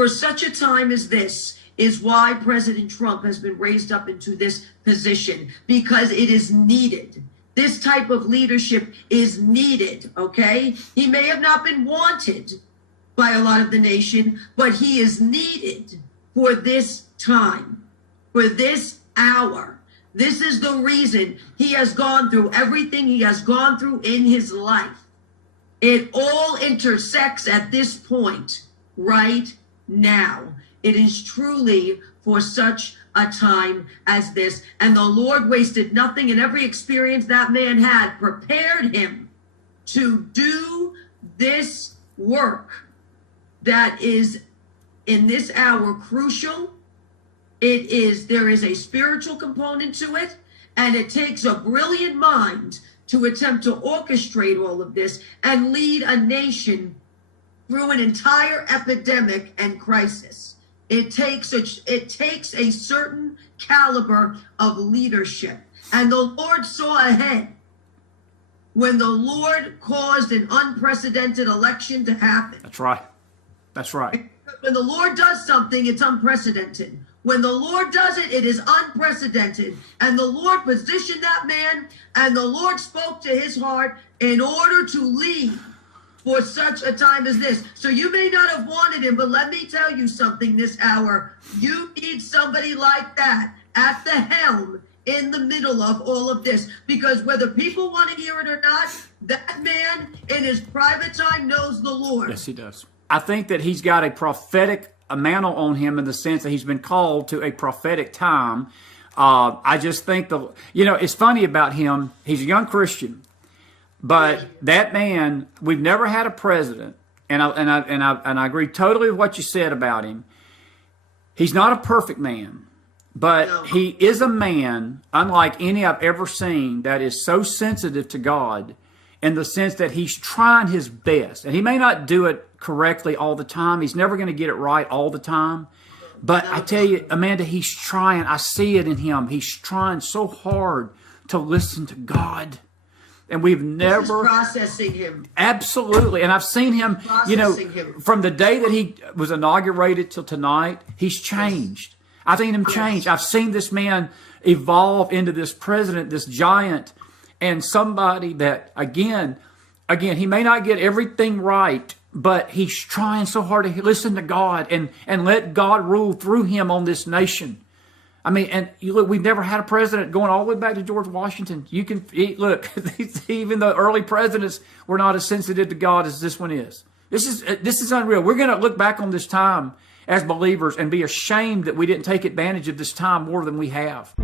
for such a time as this is why President Trump has been raised up into this position, because it is needed. This type of leadership is needed, okay? He may have not been wanted by a lot of the nation, but he is needed for this time, for this hour. This is the reason he has gone through everything he has gone through in his life. It all intersects at this point right now. It is truly for such a time as this. And the Lord wasted nothing, and every experience that man had prepared him to do this work that is in this hour crucial. There is a spiritual component to it, and it takes a brilliant mind to attempt to orchestrate all of this and lead a nation through an entire epidemic and crisis. It takes a certain caliber of leadership. And the Lord saw ahead when the Lord caused an unprecedented election to happen. That's right. That's right. When the Lord does something, it's unprecedented. When the Lord does it, it is unprecedented. And the Lord positioned that man, and the Lord spoke to his heart in order to lead for such a time as this. So you may not have wanted him, but let me tell you something this hour. You need somebody like that at the helm in the middle of all of this, because whether people want to hear it or not, that man in his private time knows the Lord. Yes, he does. I think that he's got a prophetic mantle on him in the sense that he's been called to a prophetic time. I just think it's funny about him. He's a young Christian, but that man, we've never had a president, and I agree totally with what you said about him. He's not a perfect man, but he is a man unlike any I've ever seen that is so sensitive to God, in the sense that he's trying his best. And he may not do it correctly all the time. He's never going to get it right all the time. But I tell you, Amanda, he's trying. I see it in him. He's trying so hard to listen to God. And we've never... processing him. Absolutely. And I've seen him, from the day that he was inaugurated till tonight, he's changed. I've seen him change. I've seen this man evolve into this president, this giant, and somebody that, again, he may not get everything right, but he's trying so hard to listen to God and let God rule through him on this nation. I mean, and you look, we've never had a president going all the way back to George Washington. You can look, even the early presidents were not as sensitive to God as this one is. This is unreal. We're going to look back on this time as believers and be ashamed that we didn't take advantage of this time more than we have.